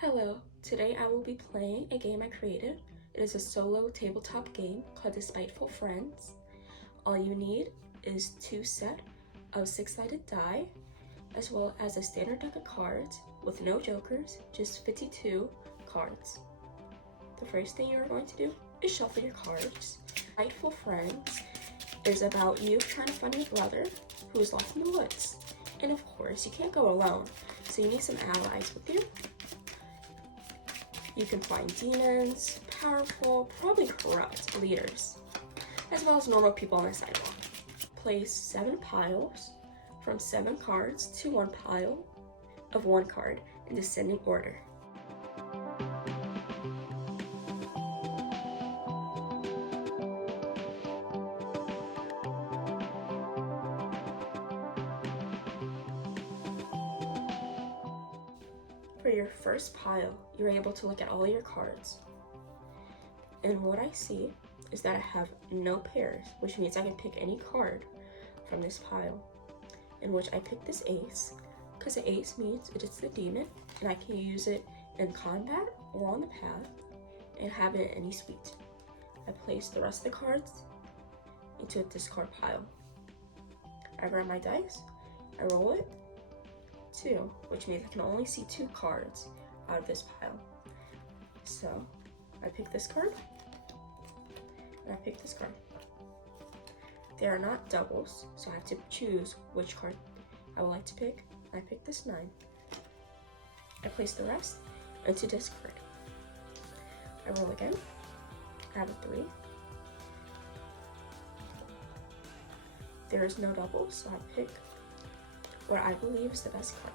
Hello, today I will be playing a game I created. It is a solo tabletop game called Dispikeful Friends. All you need is 2 sets of 6-sided die, as well as a standard deck of cards with no jokers, just 52 cards. The first thing you are going to do is shuffle your cards. Dispikeful Friends is about you trying to find your brother who is lost in the woods. And of course, you can't go alone, so you need some allies with you. You can find demons, powerful, probably corrupt leaders, as well as normal people on the sidewalk. Place 7 piles from 7 cards to 1 pile of 1 card in descending order. For your first pile, you're able to look at all your cards. And what I see is that I have no pairs, which means I can pick any card from this pile, in which I pick this ace, because the ace means it is the demon, and I can use it in combat or on the path, and have it in any suite. I place the rest of the cards into a discard pile. I grab my dice, I roll it, 2, which means I can only see 2 cards out of this pile. So I pick this card, and I pick this card. They are not doubles, so I have to choose which card I would like to pick. I pick this 9. I place the rest into discard. I roll again. I have a 3. There is no doubles, so I pick what I believe is the best card.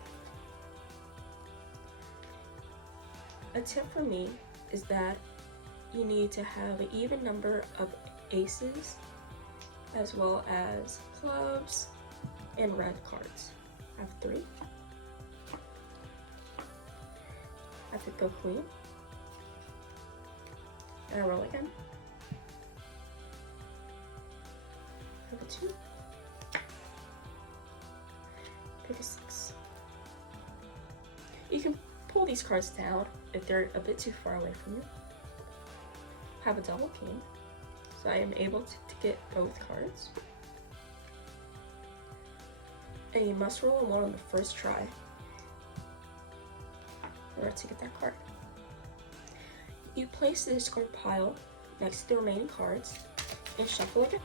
A tip for me is that you need to have an even number of aces, as well as clubs and red cards. I have 3. I pick a queen, and I roll again. I have a 2. Pick a 6. You can pull these cards down if they're a bit too far away from you. Have a double king, so I am able to get both cards. And you must roll a 1 on the first try in order to get that card. You place the discard pile next to the remaining cards and shuffle again.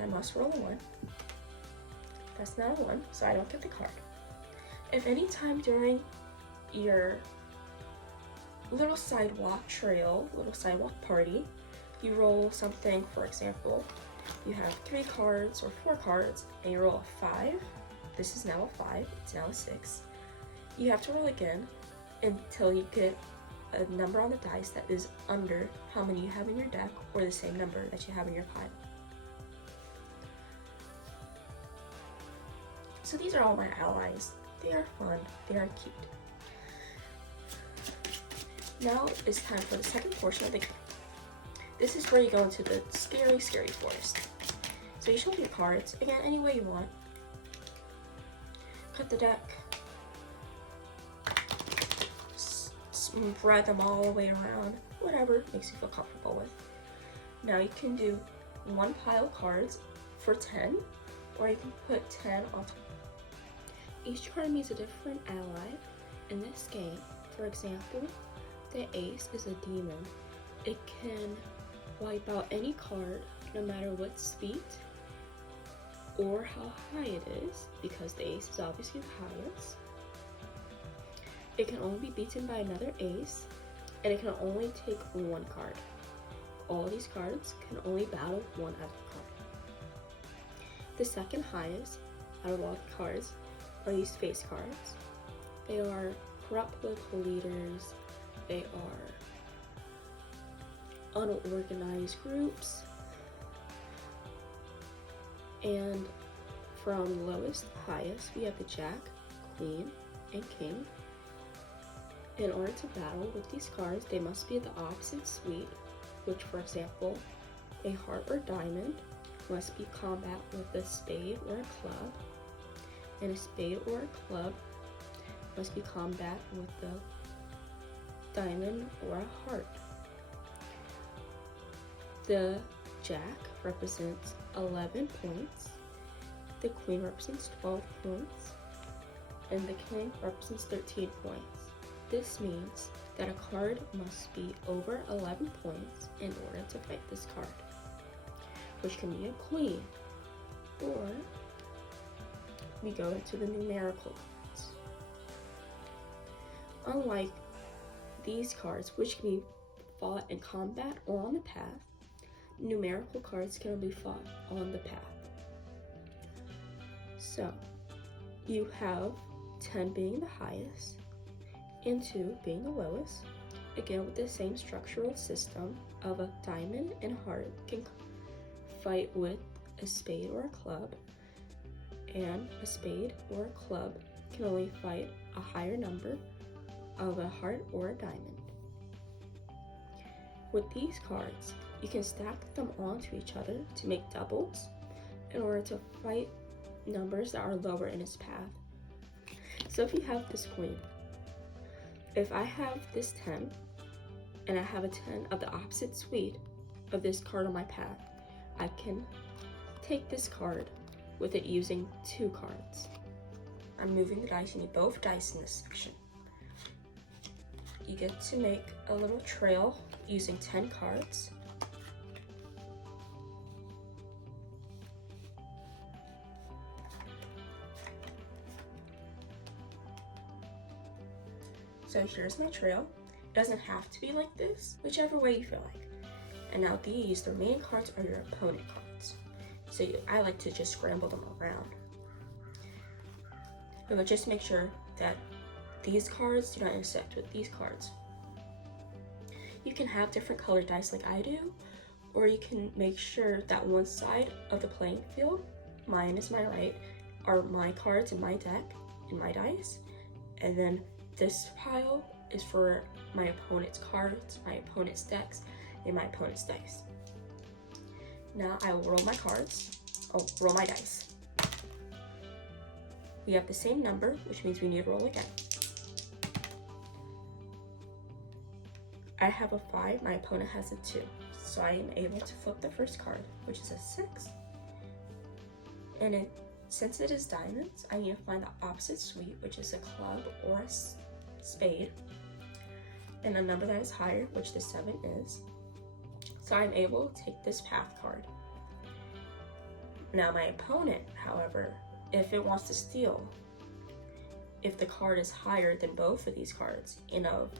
I must roll a 1. That's not a 1, so I don't get the card. If any time during your little sidewalk trail, little sidewalk party, you roll something, for example, you have 3 cards or 4 cards, and you roll a 5, this is now a 5, it's now a 6, you have to roll again until you get a number on the dice that is under how many you have in your deck, or the same number that you have in your pile. So these are all my allies. They are fun, they are cute. Now it's time for the second portion of the game. This is where you go into the scary, scary forest. So you shuffle your cards, again, any way you want. Cut the deck. Spread them all the way around. Whatever makes you feel comfortable with. Now you can do 1 pile of cards for 10, or you can put 10 on top. Each card means a different ally in this game. For example, the ace is a demon, It can wipe out any card, no matter what speed or how high it is, because the ace is obviously the highest. It can only be beaten by another ace, and it can only take one card. All these cards can only battle one other card. The second highest out of all the cards are these face cards. They are corrupt political leaders, they are unorganized groups, and from lowest to highest, we have the Jack, Queen, and King. In order to battle with these cards, they must be the opposite suite, which, for example, a heart or diamond must be combat with a spade or a club, and a spade or a club must be combat with the diamond or a heart. The Jack represents 11 points, the Queen represents 12 points, and the King represents 13 points. This means that a card must be over 11 points in order to fight this card, which can be a queen, or we go into the numerical cards. Unlike these cards, which can be fought in combat or on the path, numerical cards can only be fought on the path. So, you have 10 being the highest, and 2 being the lowest, again with the same structural system of a diamond and heart can fight with a spade or a club, and a spade or a club can only fight a higher number of a heart or a diamond. With these cards, you can stack them onto each other to make doubles in order to fight numbers that are lower in its path. So if you have this queen, if I have this 10, and I have a 10 of the opposite suite of this card on my path, I can take this card with it using 2 cards. I'm moving the dice. You need both dice in this section. You get to make a little trail using 10 cards. So here's my trail. It doesn't have to be like this, whichever way you feel like. And now these, the main cards, are your opponent cards. So I like to just scramble them around. But just make sure that these cards do not intersect with these cards. You can have different colored dice like I do, or you can make sure that one side of the playing field, mine is my right, are my cards in my deck and my dice, and then this pile is for my opponent's cards, my opponent's decks, and my opponent's dice. Now I will roll my cards. Oh, roll my dice. We have the same number, which means we need to roll again. I have a 5, my opponent has a 2. So I am able to flip the first card, which is a 6. And since it is diamonds, I need to find the opposite suite, which is a club or a spade, and a number that is higher, which the 7 is. So I'm able to take this path card. Now my opponent, however, if it wants to steal, if the card is higher than both of these cards and of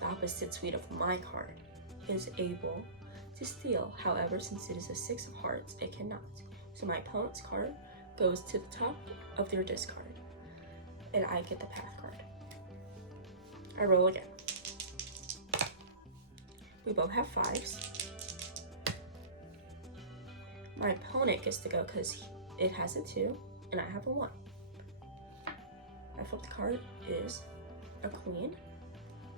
the opposite suite of my card, is able to steal. However, since it is a 6 of hearts, it cannot. So my opponent's card goes to the top of their discard, and I get the path card. I roll again. We both have 5s. My opponent gets to go because it has a 2 and I have a 1. My flipped card is a queen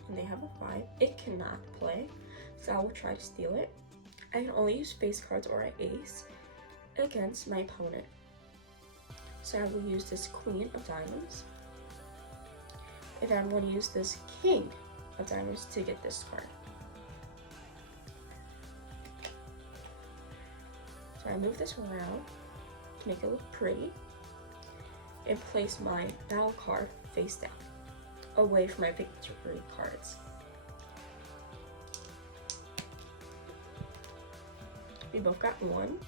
and they have a 5. It cannot play, so I will try to steal it. I can only use face cards or an ace against my opponent. So I will use this queen of diamonds, and I'm going to use this king of diamonds to get this card. So I move this around to make it look pretty and place my battle card face down, away from my victory cards. both got 1.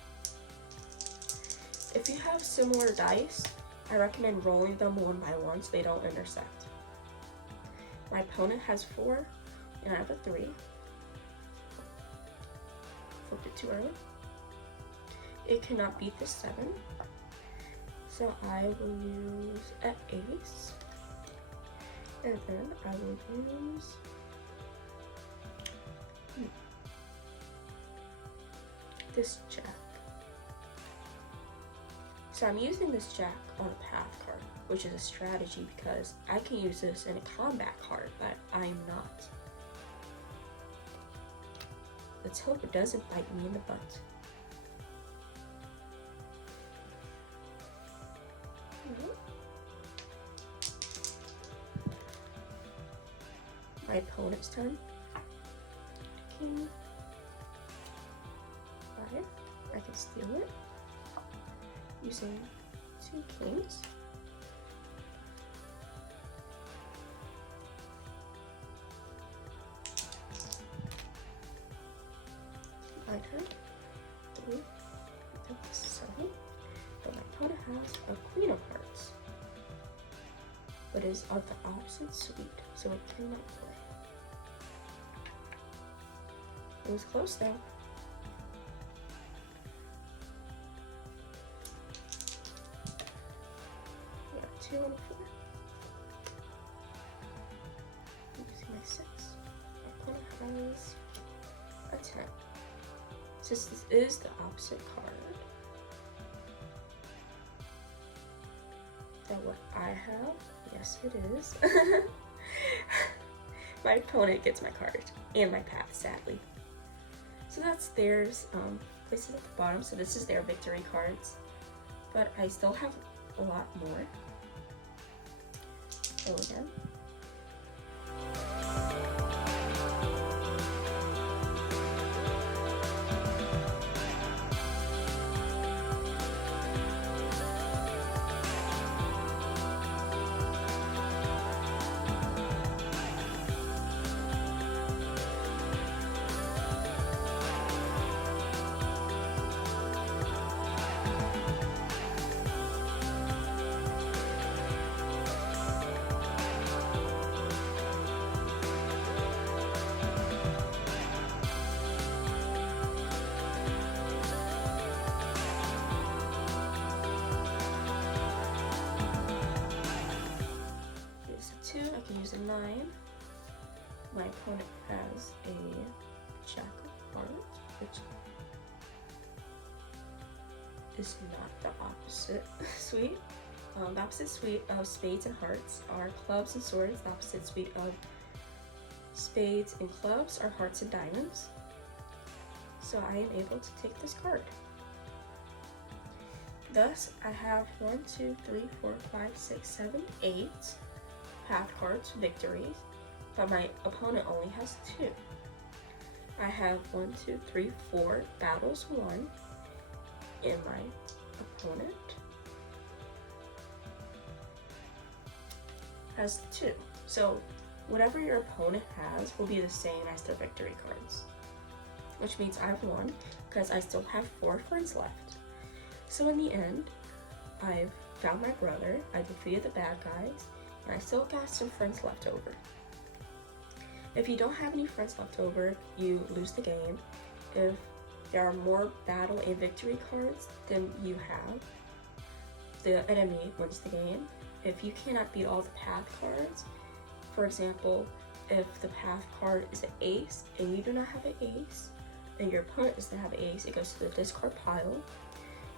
If you have similar dice, I recommend rolling them one by one so they don't intersect. My opponent has 4, and I have a 3. Flipped it too early. It cannot beat the 7, so I will use an ace, and then I will use this jack. So I'm using this jack on a path card, which is a strategy because I can use this in a combat card, but I'm not. Let's hope it doesn't bite me in the butt. My opponent's turn. King. 5. I can steal it using 2 kings. My turn. 3. That's 7. But my opponent has a queen of hearts, but is of the opposite suite, so it cannot play. It was close though. We got 2 and a 4. Using my 6. My opponent has a 10. Since this is the opposite card than what I have, yes it is. My opponent gets my card and my path, sadly. So that's theirs. Places at the bottom, so this is their victory cards. But I still have a lot more. Go again. I can use a 9. My opponent has a jack of hearts, which is not the opposite suite. The opposite suite of spades and hearts are clubs and swords. The opposite suite of spades and clubs are hearts and diamonds. So I am able to take this card. Thus, I have 1, 2, 3, 4, 5, 6, 7, 8 path cards, victories, but my opponent only has 2. I have 1, 2, 3, 4 battles won, and my opponent has 2. So whatever your opponent has will be the same as their victory cards, which means I've won because I still have 4 friends left. So in the end, I've found my brother, I defeated the bad guys, and I still got some friends left over. If you don't have any friends left over, you lose the game. If there are more battle and victory cards than you have, the enemy wins the game. If you cannot beat all the path cards, for example, if the path card is an ace and you do not have an ace, and your opponent doesn't have an ace, it goes to the discard pile.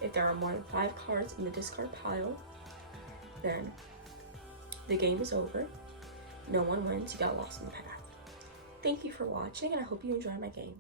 If there are more than 5 cards in the discard pile, then the game is over. No one wins, you got lost in the path. Thank you for watching, and I hope you enjoy my game.